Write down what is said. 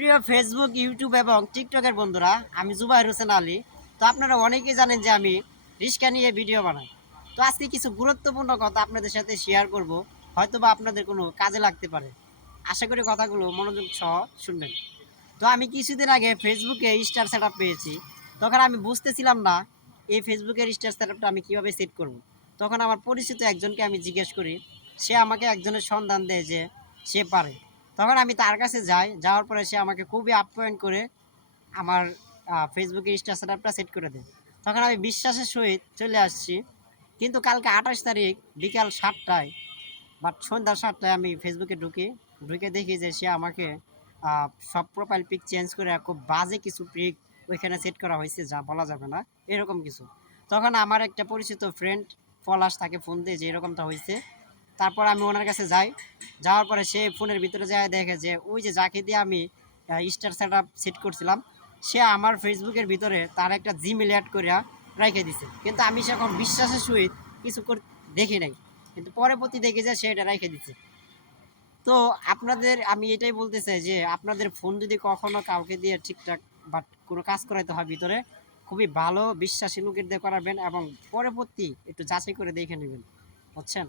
প্রিয় Facebook, YouTube এবং টিকটকের বন্ধুরা, আমি জুবাইর হোসেন আলী। তো আপনারা অনেকেই জানেন যে আমি রিক্সা নিয়ে ভিডিও বানাই। তো আজকে কিছু গুরুত্বপূর্ণ কথা আপনাদের সাথে শেয়ার করব, হয়তো বা আপনাদের কোনো কাজে লাগতে পারে। আশা করি কথাগুলো মনোযোগ সহ শুনবেন। তো আমি কিছুদিন আগে ফেসবুকে স্টার সেট পেয়েছি। তখন আমি বুঝতেছিলাম না এই ফেসবুকের স্টার সেট আমি কীভাবে সেট করব। তখন আমার পরিচিত একজনকে আমি জিজ্ঞেস করি, সে আমাকে একজনের সন্ধান দেয় যে সে পারে। তখন আমি তার কাছে যাই, যাওয়ার পরে সে আমাকে খুবই আপ্যায়ন করে আমার ফেসবুকের স্টার সেট সেট করে দেয়। তখন আমি বিশ্বাসের সহিত চলে আসছি। কিন্তু কালকে 28 তারিখ বিকাল 7টায় বাট সন্ধ্যা 7টায় আমি ফেসবুকে ঢুকে দেখি যে সে আমাকে সব প্রোফাইল পিক চেঞ্জ করে খুব বাজে কিছু পিক ওইখানে সেট করা হয়েছে, যা বলা যাবে না, এরকম কিছু। তখন আমার একটা পরিচিত ফ্রেন্ড পলাশ তাকে ফোন দিয়ে যে এরকমটা হয়েছে। তারপর আমি ওনার কাছে যাই, যাওয়ার পরে সে ফোনের ভিতরে যায় দেখে যে ওই যে যাকে দিয়ে আমি স্টার সেট করছিলাম, সে আমার ফেসবুকের ভিতরে তার একটা জিমেল অ্যাড করে রেখে দিছে। কিন্তু আমি সেরকম বিশ্বাসের সহিত কিছু দেখি নাই, কিন্তু পরবর্তী দেখি যে সে এটা রেখে দিচ্ছে। তো আপনাদের আমি এটাই বলতে চাই যে আপনাদের ফোন যদি কখনো কাউকে দিয়ে ঠিকঠাক বাট কোনো কাজ করাইতে হয় ভিতরে, খুবই ভালো বিশ্বাসী লোকের দিয়ে করাবেন এবং পরবর্তী একটু যাচাই করে দেখে নেবেন, বুঝছেন।